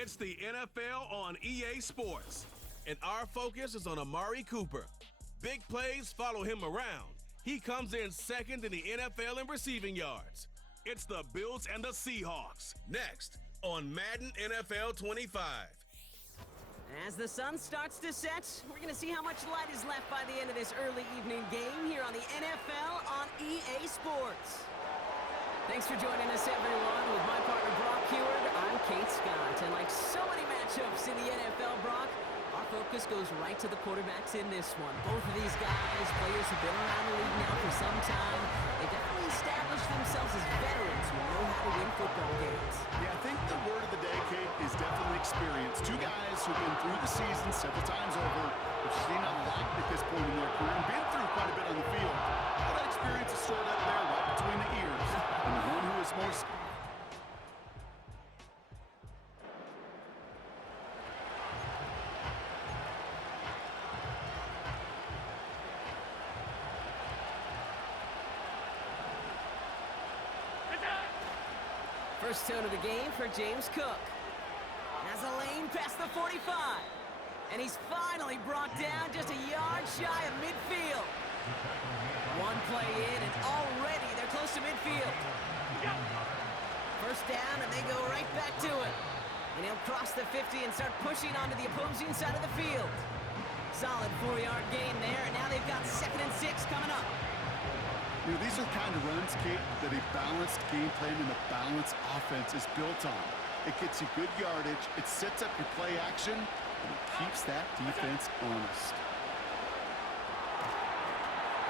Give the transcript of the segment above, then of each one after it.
It's the NFL on EA Sports, and our focus is on Amari Cooper. Big plays follow him around. He comes in second in the NFL in receiving yards. It's the Bills and the Seahawks, next on Madden NFL 25. As the sun starts to set, we're going to see how much light is left by the end of this early evening game here on the NFL on EA Sports. Thanks for joining us, everyone. With my partner, Brock Heward, I'm Kate Scott. And like so many matchups in the NFL, Brock, our focus goes right to the quarterbacks in this one. Both of these guys, players who've been around the league now for some time, they definitely established themselves as veterans who know how to win football games. Yeah, I think the word of the day, Kate, is definitely experience. Two guys who've been through the season several times over, who've seen a lot at this point in their career, and been through quite a bit on the field. All that experience is stored up there right between the ears. And the one who is more... First tone of the game for James Cook. Has a lane past the 45. And he's finally brought down just a yard shy of midfield. One play in, and already they're close to midfield. First down, and they go right back to it. And he'll cross the 50 and start pushing onto the opposing side of the field. Solid 4-yard gain there, and now they've got 2nd and 6 coming up. You know, these are the kind of runs, Kate, that a balanced game plan and a balanced offense is built on. It gets you good yardage, it sets up your play action, and it keeps that defense honest.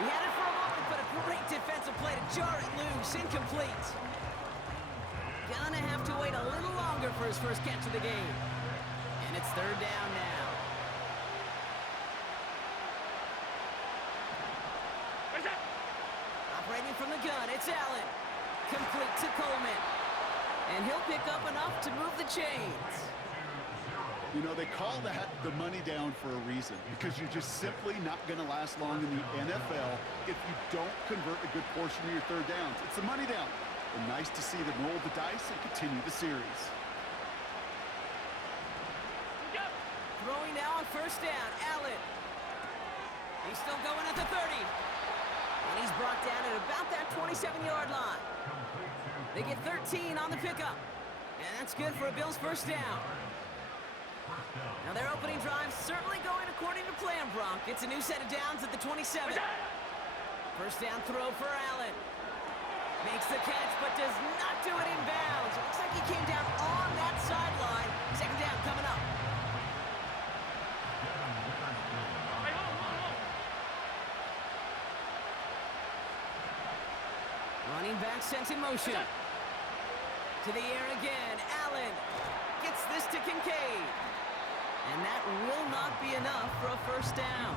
He had it for a moment, but a great defensive play to jar it loose. Incomplete. Gonna have to wait a little longer for his first catch of the game. And it's 3rd down now. Operating from the gun, it's Allen. Complete to Coleman. And he'll pick up enough to move the chains. You know, they call that the money down for a reason, because you're just simply not going to last long in the NFL if you don't convert a good portion of your 3rd downs. It's the money down. And nice to see them roll the dice and continue the series. Throwing now on 1st down, Allen. He's still going at the 30. And he's brought down at about that 27-yard line. They get 13 on the pickup. And that's good for a Bills 1st down. Now their opening drive certainly going according to plan, Brock. It's a new set of downs at the 27. 1st down throw for Allen. Makes the catch, but does not do it in bounds. It looks like he came down on that sideline. 2nd down coming up. Running back sent in motion. To the air again. Allen gets this to Kincaid. And that will not be enough for a 1st down.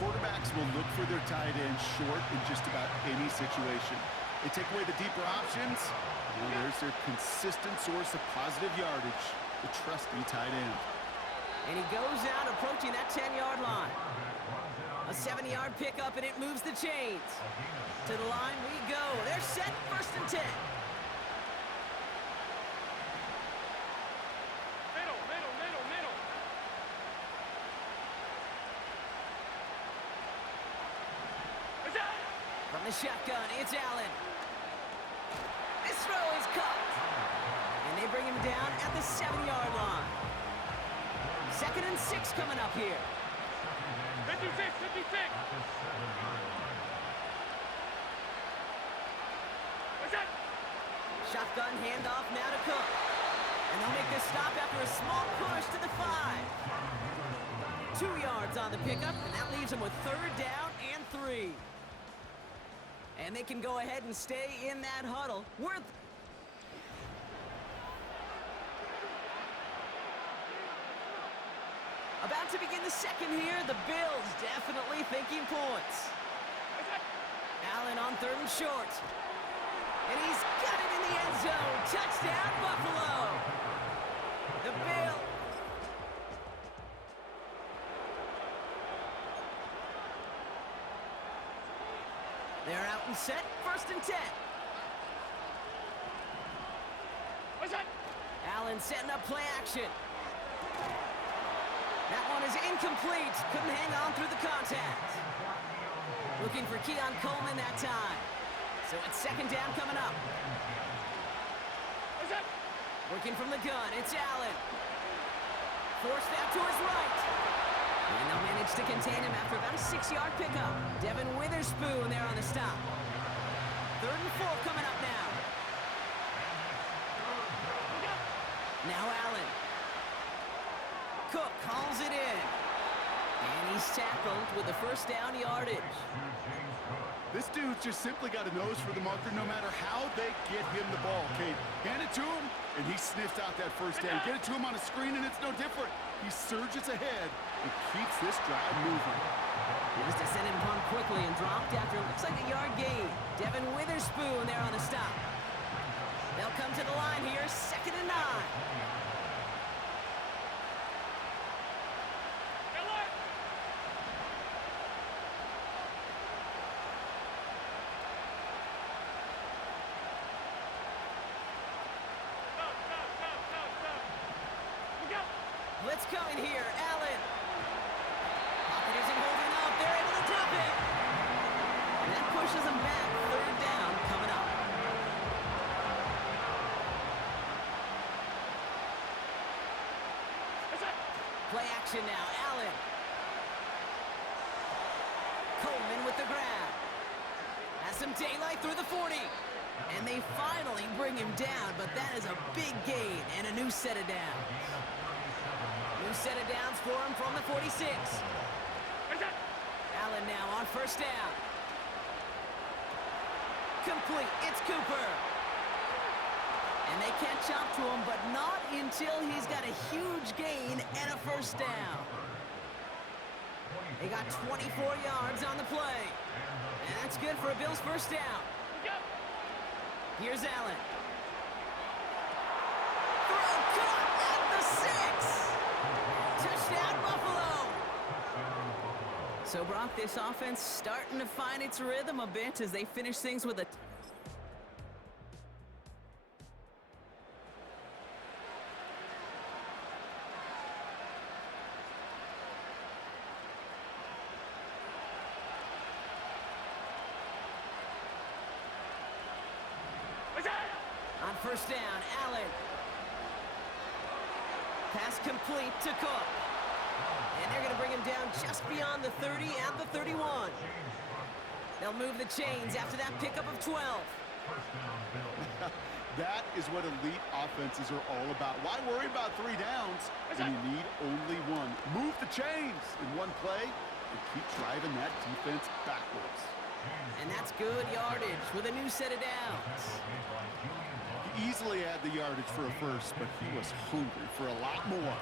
Quarterbacks will look for their tight end short in just about any situation. They take away the deeper options. Well, there's their consistent source of positive yardage, the trusty tight end. And he goes out approaching that 10-yard line. A 7-yard pickup, and it moves the chains. To the line we go. They're set, 1st and 10. From the shotgun, it's Allen. This throw is caught. And they bring him down at the 7-yard line. 2nd and 6 coming up here. 56. Shotgun handoff now to Cook. And they'll make this stop after a small push to the 5. 2 yards on the pickup, and that leaves them with 3rd down and 3. And they can go ahead and stay in that huddle. About to begin the 2nd here. The Bills definitely thinking points. Allen on 3rd and short. And he's got it in the end zone. Touchdown, Buffalo. The Bills. They're out and set, 1st and 10. Allen setting up play action. That one is incomplete. Couldn't hang on through the contact. Looking for Keon Coleman that time. So it's second down coming up. Working from the gun, it's Allen. Forced out to his right. And they'll manage to contain him after about a 6-yard pickup. Devin Witherspoon there on the stop. 3rd and 4 coming up now. Now Allen. Cook calls it in. And he's tackled with the first down yardage. This dude's just simply got a nose for the marker no matter how they get him the ball. Okay, hand it to him, and he sniffs out that first down. Get it to him on a screen, and it's no different. He surges ahead and keeps this drive moving. He was descending upon quickly and dropped after it looks like a yard gain. Devin Witherspoon there on the stop. They'll come to the line here, 2nd and 9. Blitz coming here, Allen. Pocket isn't holding up. They're able to drop it. And that pushes them back. 3rd down coming up. Play action now, Allen. Coleman with the grab. Has some daylight through the 40. And they finally bring him down, but that is a big gain and a new set of downs. New set of downs for him from the 46. Allen now on 1st down. Complete, it's Cooper. And they can't chop to him, but not until he's got a huge gain and a 1st down. They got 24 yards on the play. And that's good for a Bills 1st down. Here's Allen. Throw caught at the 6. Touchdown, Buffalo. So, Brock, this offense starting to find its rhythm a bit as they finish things with a... On 1st down, Allen. Pass complete to Cook. And they're going to bring him down just beyond the 30 at the 31. They'll move the chains after that pickup of 12. That is what elite offenses are all about. Why worry about 3 downs when you need only 1? Move the chains in one play and keep driving that defense backwards. And that's good yardage with a new set of downs. He easily had the yardage for a 1st, but he was hungry for a lot more.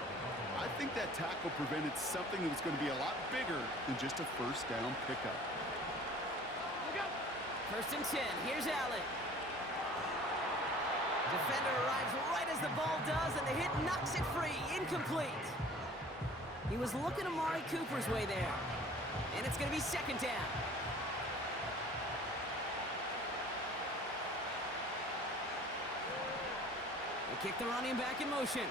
I think that tackle prevented something that was going to be a lot bigger than just a 1st down pickup. 1st and 10, here's Allen. Defender arrives right as the ball does, and the hit knocks it free, incomplete. He was looking Amari Cooper's way there. And it's going to be 2nd down. They kick the running back in motion.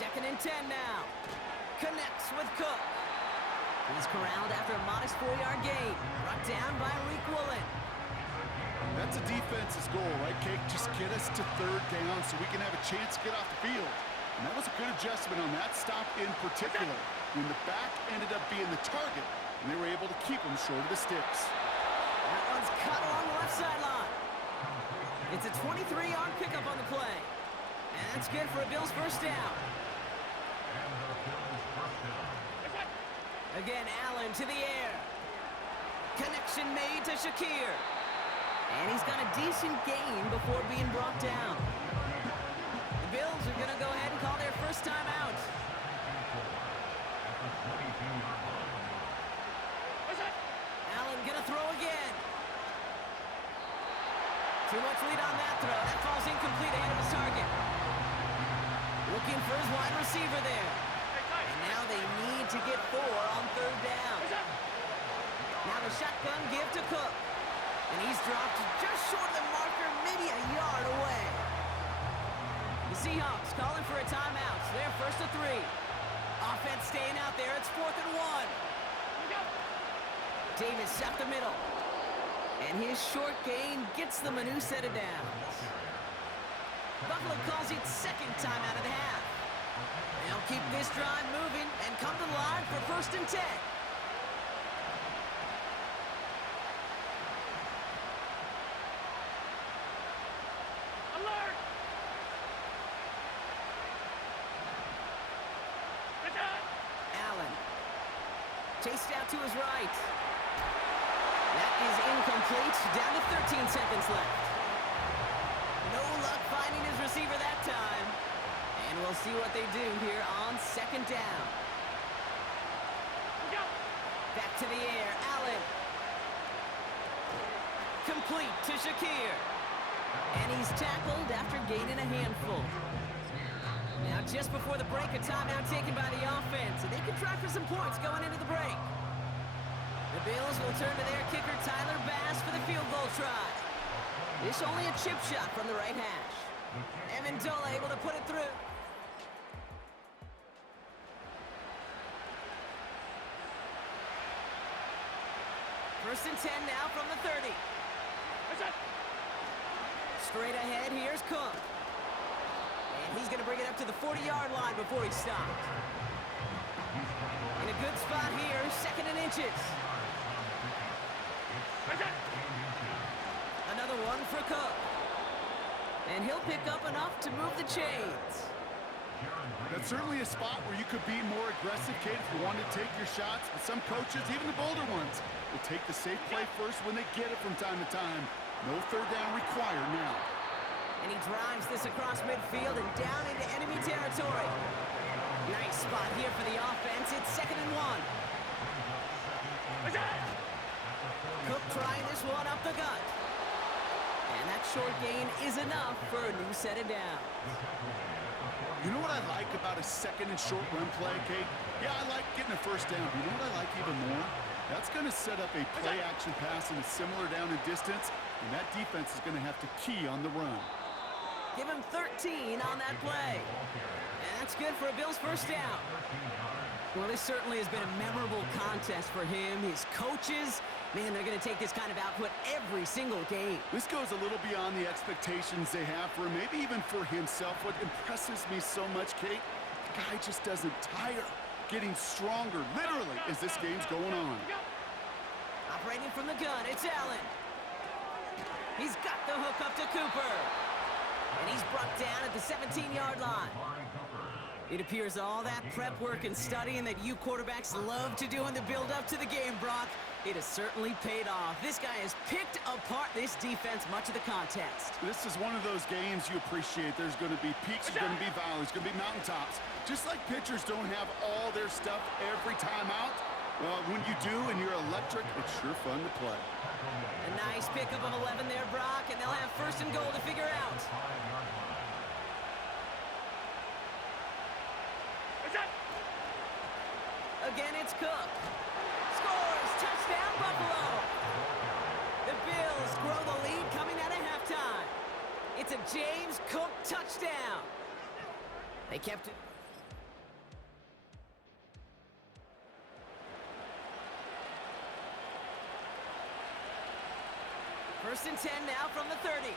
2nd and 10 now. Connects with Cook. He's corralled after a modest 4-yard gain. Brought down by Reek Woolen. That's a defense's goal, right, Cake? Just get us to 3rd down so we can have a chance to get off the field. And that was a good adjustment on that stop in particular, when the back ended up being the target, and they were able to keep him short of the sticks. That one's cut along the left sideline. It's a 23-yard pickup on the play. And that's good for a Bills 1st down. Again, Allen to the air. Connection made to Shakir. And he's got a decent gain before being brought down. The Bills are going to go ahead and call their 1st time out. Allen going to throw again. Too much lead on that throw. That falls incomplete ahead of his target. Looking for his wide receiver there. And now they need to get 4 on 3rd down. Now the shotgun give to Cook. And he's dropped just short of the marker, maybe a yard away. Seahawks calling for a timeout. So they're first to 3. Offense staying out there. It's 4th and 1. Davis up the middle. And his short gain gets them a new set of downs. Buffalo calls it second time out of the half. They'll keep this drive moving and come to the line for 1st and 10. Alert! Allen. Chased out to his right. That is incomplete. Down to 13 seconds left. No luck finding his receiver that time. And we'll see what they do here on 2nd down. Back to the air. Allen. Complete to Shakir. And he's tackled after gaining a handful. Now just before the break, a timeout taken by the offense. And they can try for some points going into the break. The Bills will turn to their kicker, Tyler Bass, for the field goal try. This only a chip shot from the right hash. Amendola able to put it through. First and 10 now from the 30. Straight ahead, here's Cook. And he's going to bring it up to the 40-yard line before he stopped. In a good spot here, 2nd and inches. Another one for Cook. And he'll pick up enough to move the chains. That's certainly a spot where you could be more aggressive, Kate, if you want to take your shots. But some coaches, even the bolder ones, will take the safe play first when they get it from time to time. No 3rd down required now. And he drives this across midfield and down into enemy territory. Nice spot here for the offense. It's 2nd and 1. Cook trying this one up the gut. And that short gain is enough for a new set of downs. You know what I like about a 2nd and short run play, Kate? Yeah, I like getting a 1st down. You know what I like even more? That's going to set up a play-action pass in a similar down and distance, and that defense is going to have to key on the run. Give him 13 on that play. And that's good for a Bills 1st down. Well, this certainly has been a memorable contest for him. His coaches, man, they're going to take this kind of output every single game. This goes a little beyond the expectations they have for him, maybe even for himself. What impresses me so much, Kate, the guy just doesn't tire. Getting stronger, literally, as this game's going on. Operating from the gun, it's Allen. He's got the hook up to Cooper. And he's brought down at the 17-yard line. It appears all that prep work and studying that you quarterbacks love to do in the build-up to the game, Brock, it has certainly paid off. This guy has picked apart this defense much of the contest. This is one of those games you appreciate. There's going to be peaks, there's going to be valleys, there's going to be mountaintops. Just like pitchers don't have all their stuff every time out, well, when you do and you're electric, it's sure fun to play. A nice pickup of 11 there, Brock, and they'll have 1st and goal to figure out. Again, it's Cook. Scores! Touchdown, Buffalo! The Bills grow the lead coming out of halftime. It's a James Cook touchdown. They kept it. First and 10 now from the 30.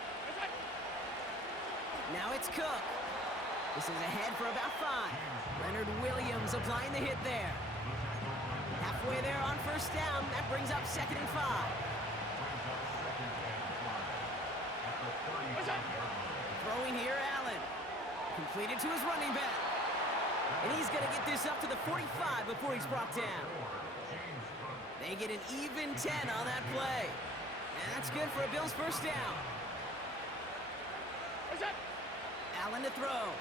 Now it's Cook. This is ahead for about 5. Leonard Williams applying the hit there. Halfway there on 1st down. That brings up 2nd and 5. Throwing here, Allen. Completed to his running back. And he's going to get this up to the 45 before he's brought down. They get an even 10 on that play. And that's good for a Bills 1st down. Allen to throw.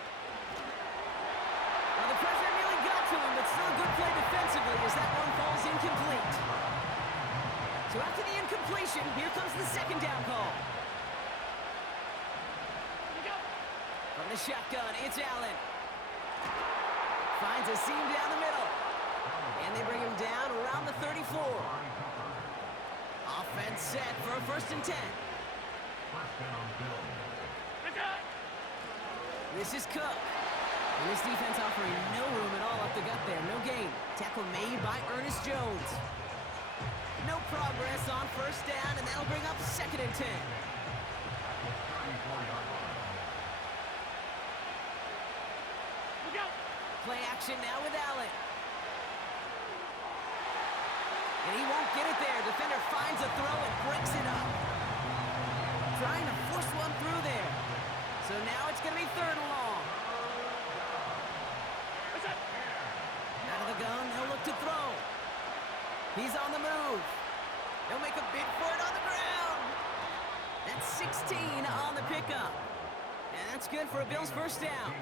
Well, the pressure nearly got to him, but still a good play defensively as that one falls incomplete. So after the incompletion, here comes the 2nd down call. From the shotgun, it's Allen. Finds a seam down the middle. And they bring him down around the 34. Offense set for a 1st and 10. This is Cook. And this defense offering no room at all up the gut there. No gain. Tackle made by Ernest Jones. No progress on first down, and that'll bring up 2nd and 10. Look out! Play action now with Allen. And he won't get it there. Defender finds a throw and breaks it up. Trying to force one through there. So now it's going to be 3rd and long. What's that? Out of the gun, he'll look to throw. He's on the move. He'll make a bid for it on the ground. That's 16 on the pickup. And that's good for a Bills first down.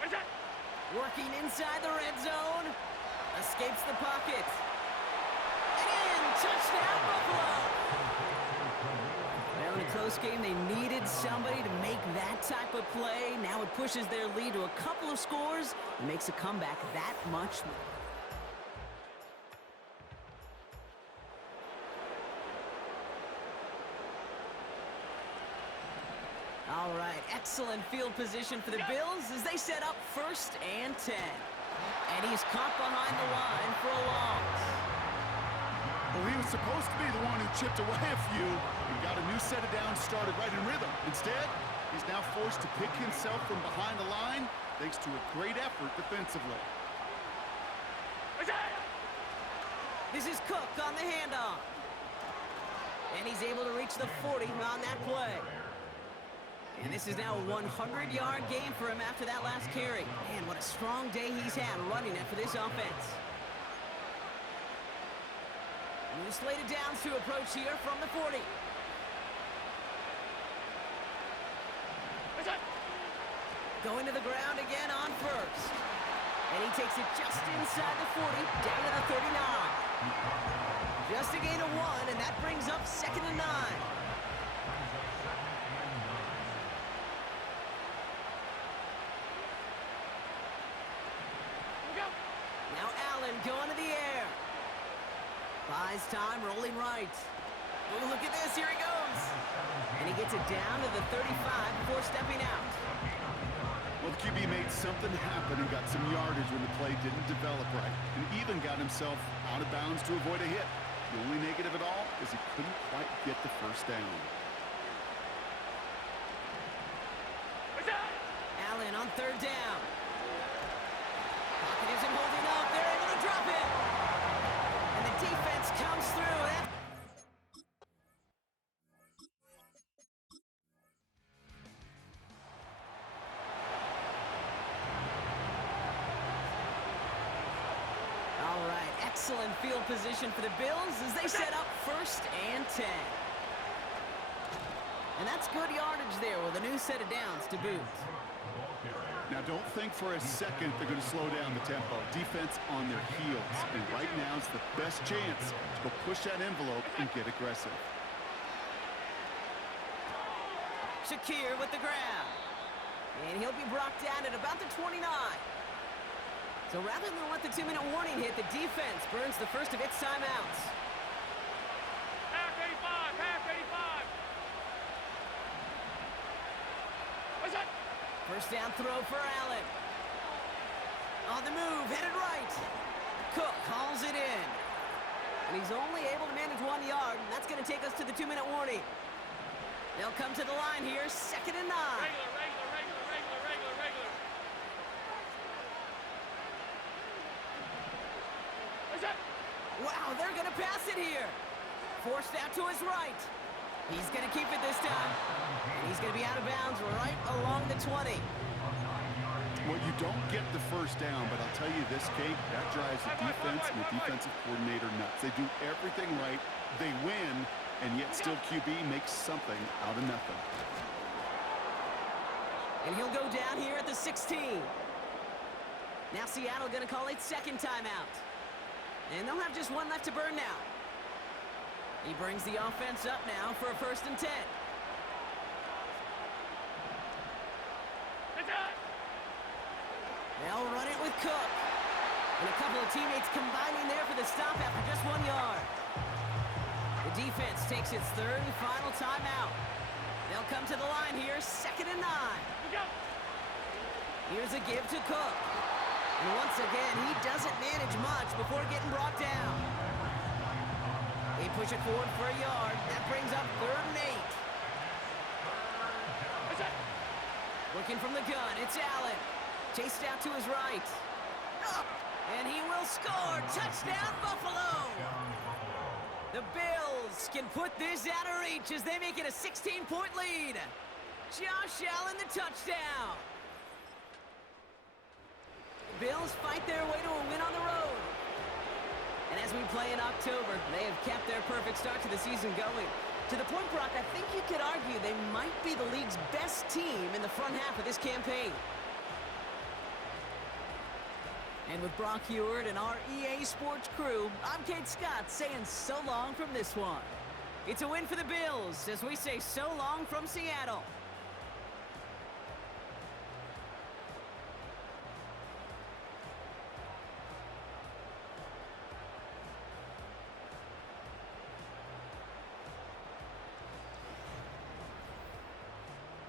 What's that? Working inside the red zone. Escapes the pocket. And in! Touchdown, Buffalo! Well, in a close game, they needed somebody to make that type of play. Now it pushes their lead to a couple of scores and makes a comeback that much more. All right, excellent field position for the Bills as they set up 1st and 10. And he's caught behind the line for a loss. Well, he was supposed to be the one who chipped away a few and got a new set of downs started right in rhythm. Instead, he's now forced to pick himself from behind the line thanks to a great effort defensively. What's that? This is Cook on the handoff. And he's able to reach the 40 on that play. And this is now a 100-yard game for him after that last carry. Man, what a strong day he's had running it for this offense. New slated downs to approach here from the 40. What's that? Going to the ground again on 1st. And he takes it just inside the 40, down to the 39. Just a gain of 1, and that brings up 2nd and 9. Now Allen going to the air. Buys time, rolling right. Oh, look at this, here he goes. And he gets it down to the 35 before stepping out. Well, the QB made something happen and got some yardage when the play didn't develop right, and even got himself out of bounds to avoid a hit. The only negative at all is he couldn't quite get the first down. What's that? Allen on 3rd down. Pocket isn't holding up. They're able to drop it. And the defense comes through. All right, excellent field position for the Bills as they set up 1st and 10. And that's good yardage there with a new set of downs to boot. Now, don't think for a second they're going to slow down the tempo. Defense on their heels, and right now is the best chance to go push that envelope and get aggressive. Shakir with the grab. And he'll be brought down at about the 29. So rather than let the 2-minute warning hit, the defense burns the first of its timeouts. Half 85, half 85. What's that? First down throw for Allen. On the move, headed right. Cook calls it in. And he's only able to manage 1 yard, and that's going to take us to the 2-minute warning. They'll come to the line here, 2nd and 9. Regular. What's that? Wow, they're going to pass it here. Forced out to his right. He's going to keep it this time. And he's going to be out of bounds right along the 20. Well, you don't get the first down, but I'll tell you this, Kate, that drives the defense and the defensive coordinator nuts. They do everything right. They win, and yet still QB makes something out of nothing. And he'll go down here at the 16. Now Seattle going to call its 2nd timeout. And they'll have just 1 left to burn now. He brings the offense up now for a 1st and 10. They'll run it with Cook. And a couple of teammates combining there for the stop after just 1 yard. The defense takes its third and final timeout. They'll come to the line here, 2nd and 9. Look out. Here's a give to Cook. And once again, he doesn't manage much before getting brought down. They push it forward for a yard. That brings up 3rd and 8. Is that? Looking from the gun, it's Allen. Chased out to his right. Up, and he will score. Touchdown, Buffalo! The Bills can put this out of reach as they make it a 16-point lead. Josh Allen, the touchdown. The Bills fight their way to a win on the road. And as we play in October, they have kept their perfect start to the season going. To the point, Brock, I think you could argue they might be the league's best team in the front half of this campaign. And with Brock Heward and our EA Sports crew, I'm Kate Scott saying so long from this one. It's a win for the Bills as we say so long from Seattle.